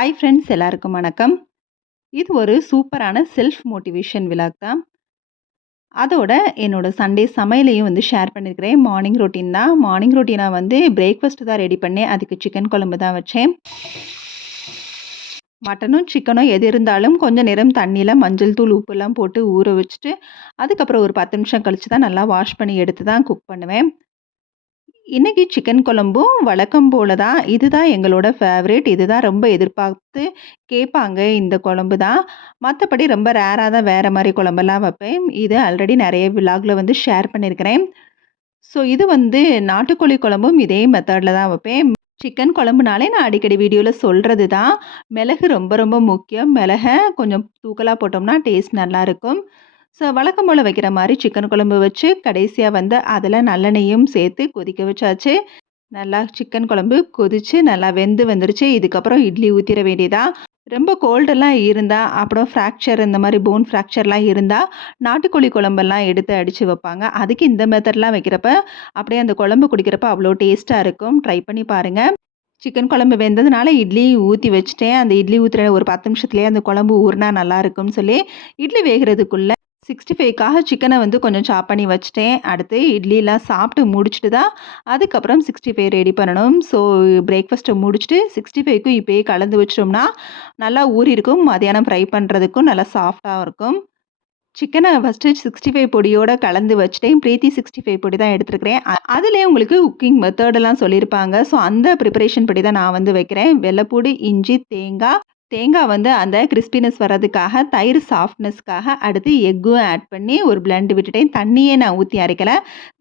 Hi friends, எல்லாருக்கும் வணக்கம். இது ஒரு சூப்பரான செல்ஃப் மோட்டிவேஷன் விலாக் தான். அதோட என்னோட சண்டே சமையலையும் ஷேர் பண்ணியிருக்கிறேன். மார்னிங் ரொட்டீன் தான். மார்னிங் ரொட்டீனா பிரேக்ஃபாஸ்ட் தான் ரெடி பண்ணேன். அதுக்கு சிக்கன் குழம்பு தான் வச்சேன். மட்டனும், சிக்கனும் எது இருந்தாலும் கொஞ்சம் நேரம் தண்ணியில மஞ்சள் தூள், உப்புலாம் போட்டு ஊற வச்சுட்டு, அதுக்கப்புறம் ஒரு 10 நிமிஷம் கழிச்சு தான் நல்லா வாஷ் பண்ணி எடுத்து தான் குக் பண்ணுவேன். இன்னைக்கு சிக்கன் குழம்பும் வழக்கம் போல தான். இதுதான் எங்களோட ஃபேவரட். இதுதான் ரொம்ப எதிர்பார்த்து கேட்பாங்க இந்த குழம்பு தான். மத்தபடி ரொம்ப ரேரா தான் வேற மாரி குழம்பெல்லாம் வைப்பேன். இது ஆல்ரெடி நெறைய விலாக்ல ஷேர் பண்ணியிருக்கிறேன். ஸோ இது நாட்டுக்கோழி குழம்பும் இதே மெத்தட்ல தான் வைப்பேன். சிக்கன் குழம்புனாலே நான் அடிக்கடி வீடியோல சொல்றது தான். மிளகு ரொம்ப ரொம்ப முக்கியம். மிளக கொஞ்சம் தூக்கலா போட்டோம்னா டேஸ்ட் நல்லாயிருக்கும். ஸோ வழக்கம் போல வைக்கிற மாரி சிக்கன் குழம்பு வச்சு, கடைசியா அதில நல்லெண்ணெயும் சேர்த்து கொதிக்க வச்சாச்சு. நல்லா சிக்கன் குழம்பு கொதிச்சு நல்லா வெந்து வந்துருச்சு. இதுக்கப்புறம் இட்லி ஊத்திற வேண்டியதான். ரொம்ப கோல்டெல்லாம் இருந்தா, அப்புறம் ஃப்ராக்சர் இந்த மாரி போன் ஃப்ராக்சர்லாம் இருந்தா, நாட்டுக்கோழி குழம்பெல்லாம் எடுத்து அடிச்சு வைப்பாங்க. அதுக்கு இந்த மெத்தட்லாம் வைக்கிறப்ப, அப்படியே அந்த குழம்பு குடிக்கிறப்ப அவ்வளோ டேஸ்ட்டா இருக்கும். ட்ரை பண்ணி பாருங்க. சிக்கன் குழம்பு வெந்ததுனால இட்லி ஊத்தி வச்சுட்டேன். அந்த இட்லி ஊத்துற ஒரு 10 நிமிஷத்துலயே அந்த குழம்பு ஊறுனா நல்லாயிருக்கும்னு சொல்லி, இட்லி வேகுறதுக்குள்ள 65க்காக சிக்கன கொஞ்சம் சாப் பண்ணி வச்சுட்டேன். அடுத்து இட்லிலாம் சாப்பிட்டு முடிச்சுட்டு தான், அதுக்கப்புறம் 65 ரெடி பண்ணணும். ஸோ பிரேக்ஃபாஸ்ட்ட முடிச்சுட்டு 65க்கும் இப்பயே கலந்து வச்சிட்டோம்னா, நல்லா ஊறியிருக்கும். மதியானம் ஃப்ரை பண்ணுறதுக்கும் நல்லா சாஃப்ட்டா இருக்கும். சிக்கன ஃபர்ஸ்ட்டு 65 பொடியோட கலந்து வச்சுட்டேன். பிரீத்தி 65 பொடி தான் எடுத்துருக்கிறேன். அதிலேயே உங்களுக்கு குக்கிங் மெத்தடெல்லாம் சொல்லியிருப்பாங்க. ஸோ அந்த ப்ரிப்பரேஷன் படி தான் நான் வைக்கிறேன். வெள்ளைப்பூடு, இஞ்சி, தேங்காய் அந்த கிறிஸ்பினஸ் வர்றதுக்காக, தயிர் சாஃப்ட்னஸ்க்காக, அடுத்து எக்கும் ஆட் பண்ணி ஒரு பிளெண்ட் விட்டுட்டேன். தண்ணியே நான் ஊத்தி அரைக்கல.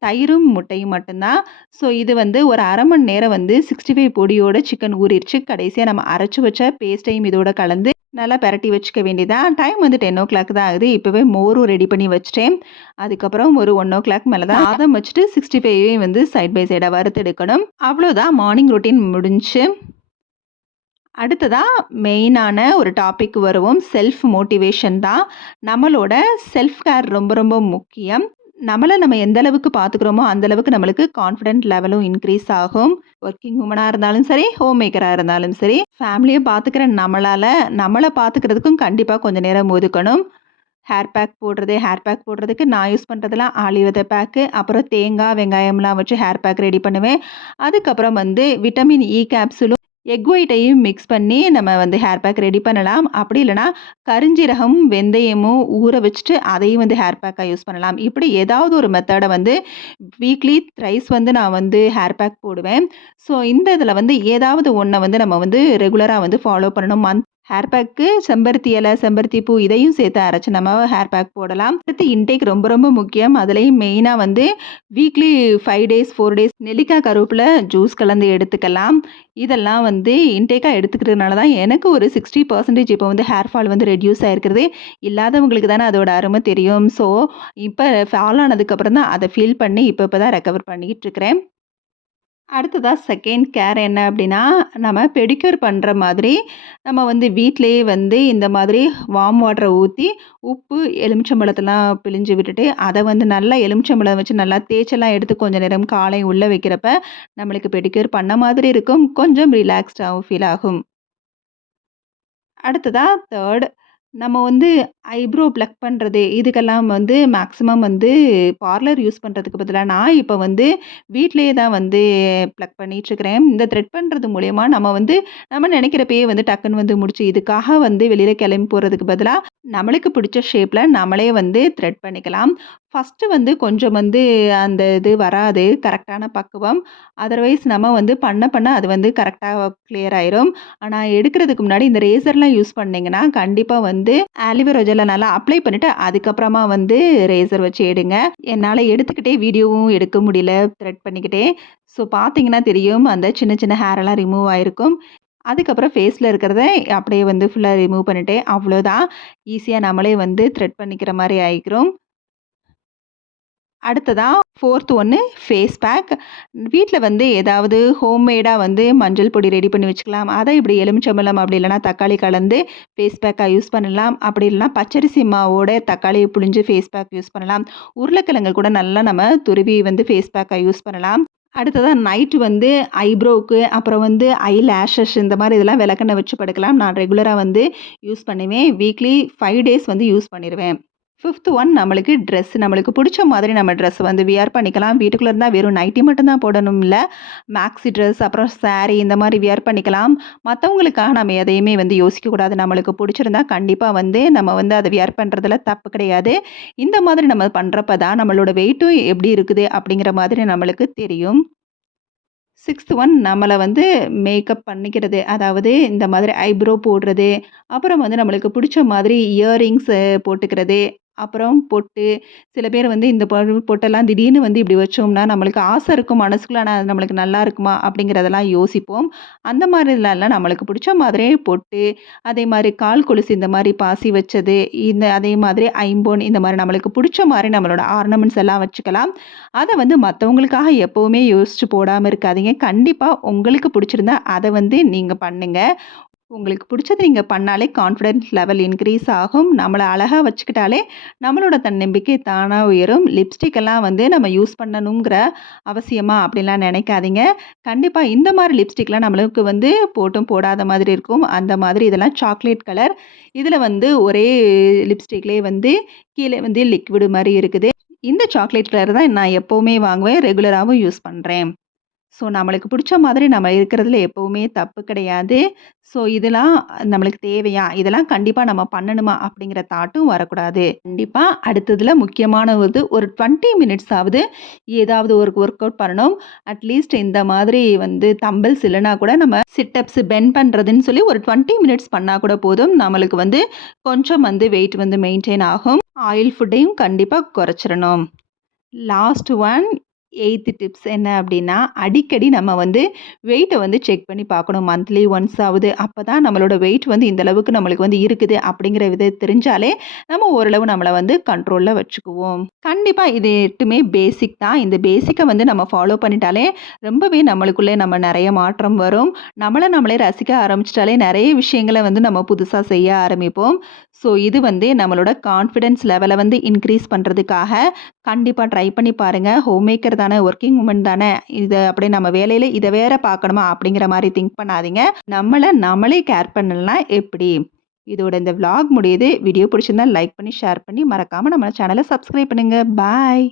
தயிரும், முட்டையும் மட்டும்தான். ஸோ இது ஒரு 1/2 மணி நேரம் 65 பொடியோட சிக்கன் ஊறிருச்சு. கடைசியா நம்ம அரைச்சு வச்ச பேஸ்ட்டையும் இதோட கலந்து நல்லா பெரட்டி வச்சுக்க வேண்டியதான். டைம் 10:00 தான் ஆகுது. இப்பவே மோரும் ரெடி பண்ணி வச்சுட்டேன். அதுக்கப்புறம் ஒரு 1:00 மேல தான் சாதம் வச்சுட்டு 65யும் சைட் பை சைடா வறுத்து எடுக்கணும். அவ்வளோதான் மார்னிங் ரொட்டீன் முடிஞ்சுச்சு. அடுத்ததா மெயினான ஒரு டாபிக் வருவோம். செல்ஃப் மோட்டிவேஷன் தான். நம்மளோட செல்ஃப் கேர் ரொம்ப ரொம்ப முக்கியம். நம்மள நம்ம எந்த அளவுக்கு பார்த்துக்கிறோமோ, அந்த அளவுக்கு நம்மளுக்கு கான்ஃபிடென்ட் லெவலும் இன்க்ரீஸ் ஆகும். ஒர்க்கிங் வுமனா இருந்தாலும் சரி, ஹோம் மேக்கரா இருந்தாலும் சரி, ஃபேமிலிய பார்த்துக்கிற நம்மள பார்த்துக்கிறதுக்கும் கண்டிப்பா கொஞ்சம் நேரம் ஒதுக்கணும். ஹேர் பேக் போடுறதுக்கு நான் யூஸ் பண்ணுறதெல்லாம் ஆலிவ் வித பேக்கு, அப்புறம் தேங்காய், வெங்காயம்லாம் வச்சு ஹேர் பேக் ரெடி பண்ணுவேன். அதுக்கப்புறம் விட்டமின் இ கேப்சூலும் எக் ஒயிட்டையும் மிக்ஸ் பண்ணி நம்ம ஹேர் பேக் ரெடி பண்ணலாம். அப்படி இல்லைனா கருஞ்சீரகம், வெந்தயமும் ஊற வச்சுட்டு அதையும் ஹேர் பேக்காக யூஸ் பண்ணலாம். இப்படி ஏதாவது ஒரு மெத்தடை வீக்லி த்ரைஸ் நான் ஹேர் பேக் போடுவேன். ஸோ இந்த இதில் ஏதாவது ஒன்றை நம்ம ரெகுலராக ஃபாலோ பண்ணணும். ஹேர் பேக்கு செம்பருத்தி இலை, செம்பருத்தி பூ இதையும் சேர்த்து அரைச்சு நம்ம ஹேர் பேக் போடலாம். அடுத்து இன்டேக் ரொம்ப ரொம்ப முக்கியம். அதுலேயும் மெயினாக வீக்லி 5 டேஸ் 4 டேஸ் நெல்லிக்காய், கருவேப்பிலை ஜூஸ் கலந்து எடுத்துக்கலாம். இதெல்லாம் இன்டேக்காக எடுத்துக்கிறதுனால தான் எனக்கு ஒரு 60% இப்போ ஹேர் ஃபால் ரெடியூஸ் ஆகிருக்கிறது. இல்லாதவங்களுக்கு தானே அதோட அருமை தெரியும். ஸோ இப்போ ஃபால் ஆனதுக்கப்புறம் தான் அதை ஃபீல் பண்ணி இப்போ தான் ரெக்கவர் பண்ணிக்கிட்டு இருக்கிறேன். அடுத்ததா செகண்ட் கேர் என்ன அப்படின்னா, நம்ம பெடிக்யூர் பண்ணுற மாதிரி நம்ம வீட்டிலேயே இந்த மாதிரி வார்ம் வாட்டரை ஊற்றி உப்பு, எலுமிச்சம்பழத்தெல்லாம் பிழிஞ்சு விட்டுட்டு அதை நல்லா எலுமிச்சம்பழம் வச்சு நல்லா தேய்ச்செல்லாம் எடுத்து கொஞ்சம் நேரம் காலை உள்ளே வைக்கிறப்ப நம்மளுக்கு பெடிக்யூர் பண்ண மாதிரி இருக்கும். கொஞ்சம் ரிலாக்ஸ்டாகவும் ஃபீல் ஆகும். அடுத்ததா தேர்ட் நம்ம ஐப்ரோ ப்ளக் பண்ணுறது இதுக்கெல்லாம் மேக்ஸிமம் பார்லர் யூஸ் பண்ணுறதுக்கு பதிலா நான் இப்போ வீட்டிலேயே தான் ப்ளக் பண்ணிகிட்ருக்கிறேன். இந்த த்ரெட் பண்ணுறது மூலயமா நம்ம நம்ம நினைக்கிறப்பயே டக்குன்னு முடிச்சு இதுக்காக வெளியில் கிளம்பி போகிறதுக்கு பதிலாக நம்மளுக்கு பிடிச்ச ஷேப்பில் நம்மளே த்ரெட் பண்ணிக்கலாம். ஃபஸ்ட்டு கொஞ்சம் அந்த இது வராது கரெக்டான பக்குவம். அதர்வைஸ் நம்ம பண்ண பண்ண அது கரெக்டாக கிளியர் ஆயிரும். ஆனால் எடுக்கிறதுக்கு முன்னாடி இந்த ரேசர்லாம் யூஸ் பண்ணிங்கன்னா கண்டிப்பாக ஆலிவேரா ஜெல்லை நல்லா அப்ளை பண்ணிவிட்டு அதுக்கப்புறமா ரேசர் வச்சு எடுங்க. என்னால் எடுத்துக்கிட்டே வீடியோவும் எடுக்க முடியல த்ரெட் பண்ணிக்கிட்டே. ஸோ பார்த்தீங்கன்னா தெரியும் அந்த சின்ன சின்ன ஹேரெல்லாம் ரிமூவ் ஆகிருக்கும். அதுக்கப்புறம் ஃபேஸில் இருக்கிறத அப்படியே ஃபுல்லாக ரிமூவ் பண்ணிட்டேன். அவ்வளோதான். ஈஸியாக நம்மளே த்ரெட் பண்ணிக்கிற மாதிரி ஆகிக்கிறோம். அடுத்ததா ஃபோர்த் ஒன்று ஃபேஸ் பேக். வீட்டில் ஏதாவது ஹோம்மேடாக மஞ்சள் பொடி ரெடி பண்ணி வச்சுக்கலாம். அதை இப்படி எலுமிச்சம்பழம் அப்படி இல்லைனா தக்காளி கலந்து ஃபேஸ் பேக்காக யூஸ் பண்ணலாம். அப்படி இல்லைனா பச்சரிசி மாவோட தக்காளியை புழிஞ்சு ஃபேஸ் பேக் யூஸ் பண்ணலாம். உருளைக்கிழங்கு கூட நல்லா நம்ம துருவி ஃபேஸ் பேக்காக யூஸ் பண்ணலாம். அடுத்ததா நைட்டு வந்து ஐப்ரோவுக்கு, அப்புறம் வந்து ஐ லேஷஸ் இந்த மாரி இதெல்லாம் விளக்கெண்ணெய் வச்சு படுக்கலாம். நான் ரெகுலரா வந்து யூஸ் பண்ணுவேன். வீக்லி 5 டேஸ் வந்து யூஸ் பண்ணிருவேன். 5த் ஒன் நம்மளுக்கு ட்ரெஸ். நம்மளுக்கு புடிச்ச மாதிரி நம்ம ட்ரெஸ் வந்து வியர் பண்ணிக்கலாம். வீட்டுக்குள்ள இருந்தா வெறும் நைட்டி மட்டும் தான் போடணும் இல்ல. மேக்ஸி ட்ரெஸ், அப்புறம் சாரி இந்த மாரி வியர் பண்ணிக்கலாம். மத்தவங்களுக்காக நம்ம எதையுமே வந்து யோசிக்கக்கூடாது. நம்மளுக்கு புடிச்சிருந்தா கண்டிப்பா வந்து நம்ம வந்து அத வியர் பண்றதுல தப்பு கிடையாது. இந்த மாதிரி நம்ம பண்றப்ப தான் நம்மளோட வெயிட்டும் எப்படி இருக்குது அப்படிங்கிற மாதிரி நம்மளுக்கு தெரியும். 6த் ஒன் நம்மள வந்து மேக்கப் பண்ணிக்கிறது. அதாவது இந்த மாதிரி ஐப்ரோ போடுறது, அப்புறம் வந்து நம்மளுக்கு புடிச்ச மாதிரி இயரிங்ஸு போட்டுக்கிறது, அப்புறம் பொட்டு. சில பேர் வந்து இந்த பொட்டெல்லாம் திடீர்னு வந்து இப்படி வச்சோம்னா, நம்மளுக்கு ஆசை இருக்கும் மனசுக்குள்ள. ஆனா அது நம்மளுக்கு நல்லா இருக்குமா? அப்படிங்கிறதெல்லாம் யோசிப்போம். அந்த மாதிரிலாம் இல்ல. நம்மளுக்கு புடிச்ச மாதிரியே பொட்டு, அதே மாரி கால் கொலுசு இந்த மாரி பாசி வச்சது, அதே மாதிரி ஐம்பொன் இந்த மாரி நம்மளுக்கு புடிச்ச மாரி நம்மளோட ஆர்னமெண்ட்ஸ் எல்லாம் வச்சுக்கலாம். அத வந்து மத்தவங்களுக்காக எப்பவுமே யோசிச்சு போடாம இருக்காதீங்க. கண்டிப்பா உங்களுக்கு புடிச்சிருந்தா அத வந்து நீங்க பண்ணுங்க. உங்களுக்கு புடிச்சத நீங்க பண்ணாலே கான்ஃபிடன்ஸ் லெவல் இன்க்ரீஸ் ஆகும். நம்மள அழகா வச்சுக்கிட்டாலே நம்மளோட தன்னம்பிக்கை தானா உயரும். லிப்ஸ்டிக் எல்லாம் வந்து நம்ம யூஸ் பண்ணணுங்கிற அவசியமா அப்படிலாம் நெனைக்காதீங்க. கண்டிப்பா இந்த மாரி லிப்ஸ்டிக்லாம் நம்மளுக்கு வந்து போட்டும் போடாத மாதிரி இருக்கும். அந்த மாதிரி இதெல்லாம் சாக்லேட் கலர். இதுல வந்து ஒரே லிப்ஸ்டிக்லயே வந்து கீழ வந்து லிக்விடு மாரி இருக்குது. இந்த சாக்லேட் கலர் தான் நான் எப்பவுமே வாங்குவேன். ரெகுலராவும் யூஸ் பண்றேன். ஸோ நம்மளுக்கு புடிச்ச மாதிரி நம்ம இருக்கிறதுல எப்பவுமே தப்பு கிடையாது. ஸோ இதெல்லாம் நம்மளுக்கு தேவையா? இதெல்லாம் கண்டிப்பா நம்ம பண்ணணுமா? அப்படிங்கிற தாட்டும் வரக்கூடாது. கண்டிப்பா அடுத்ததுல முக்கியமானது ஒரு 20 மினிட்ஸ் ஆவது ஏதாவது ஒரு ஒர்க் அவுட் பண்ணணும். அட்லீஸ்ட் இந்த மாதிரி வந்து தம்பிள்ஸ் இல்லன்னா கூட நம்ம சிட் அப்ஸ், பெண்ட் பண்றதுன்னு சொல்லி ஒரு 20 மினிட்ஸ் பண்ணா கூட போதும். நம்மளுக்கு வந்து கொஞ்சம் வந்து வெயிட் வந்து மெயின்டெயின் ஆகும். ஆயில் ஃபுட்டையும் கண்டிப்பா குறைச்சிரணும். லாஸ்ட் ஒன் 8த் டிப்ஸ் என்ன அப்டின்னா, அடிக்கடி நம்ம வந்து வெயிட்ட வந்து செக் பண்ணி பார்க்கணும். மந்த்லி ஒன்ஸ் ஆவது. அப்பதான் நம்மளோட வெயிட் வந்து இந்த அளவுக்கு நம்மளுக்கு வந்து இருக்குது அப்படிங்கிற தெரிஞ்சாலே, நம்ம ஓரளவு நம்மள வந்து கண்ட்ரோல்ல வச்சுக்குவோம். கண்டிப்பா இது 8மே பேசிக் தான். இந்த பேசிக்க வந்து நம்ம ஃபாலோ பண்ணிட்டாலே, ரொம்பவே நம்மளுக்குள்ளே நம்ம நெறைய மாற்றம் வரும். நம்மள நம்மளே ரசிக்க ஆரம்பிச்சுட்டாலே நெறைய விஷயங்கள வந்து நம்ம புதுசா செய்ய ஆரம்பிப்போம். ஸோ இது வந்து நம்மளோட கான்ஃபிடன்ஸ் லெவல வந்து இன்க்ரீஸ் பண்றதுக்காக கண்டிப்பா ட்ரை பண்ணி பாருங்க. ஹோம் மேக்கர் தானே, ஒர்க்கிங் வுமன் தானே, அப்படியே நம்ம வேலையில இத வேற பார்க்கணுமா அப்படிங்கிற மாரி திங்க் பண்ணாதீங்க. நம்மள நம்மளே கேர் பண்ணலனா எப்படி? இதோட இந்த விளாக் முடியுது. வீடியோ பிடிச்சிருந்தா லைக் பண்ணி, ஷேர் பண்ணி, மறக்காம நம்ம சேனல சப்ஸ்கிரைப் பண்ணுங்க. பாய்.